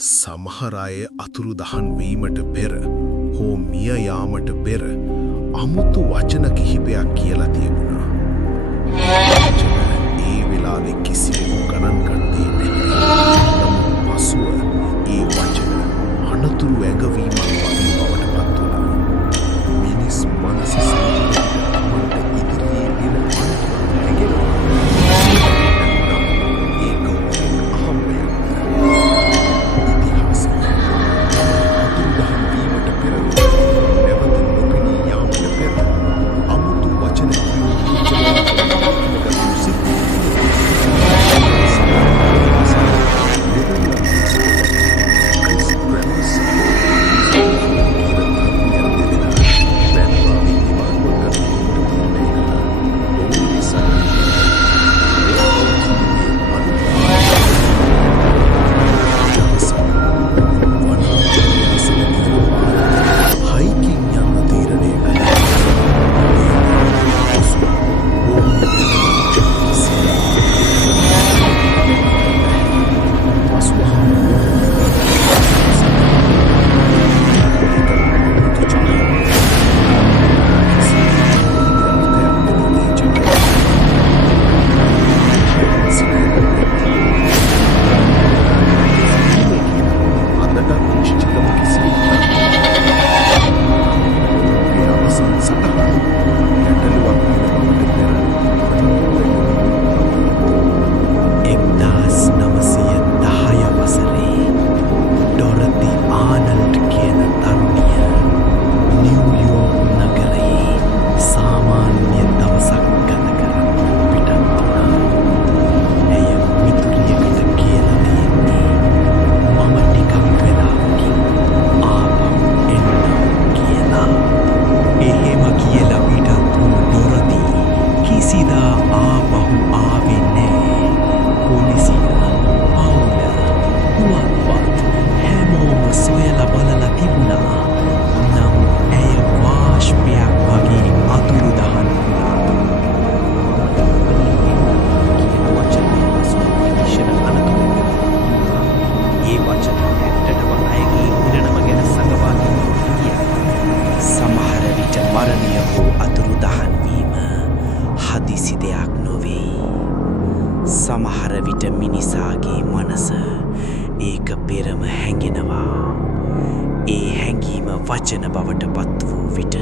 සමහර අය අතුරුදහන් වීමට පෙර හෝ මිය යාමට පෙර අමුතු වචන කිහිපයක් කියලා තිබුණා. ඒ වෙලාවේ කිසිවෙකු ගණන් ගත්තේ නැහැ. නමුත් පසුව ඒ වචන අනතුරු ඇඟවීමක් වගේ බවට පත් වුණා. මිනිස් මනස සමහරවිට ඉදිරියේ එන අනතුරු නැගෙනවා. ඒක අහම්බයක්. සමහර විට මිනිසාගේ මනස ඒක පෙරම හැඟෙනවා. ඒ හැඟීම වචන බවට පත් වූ විට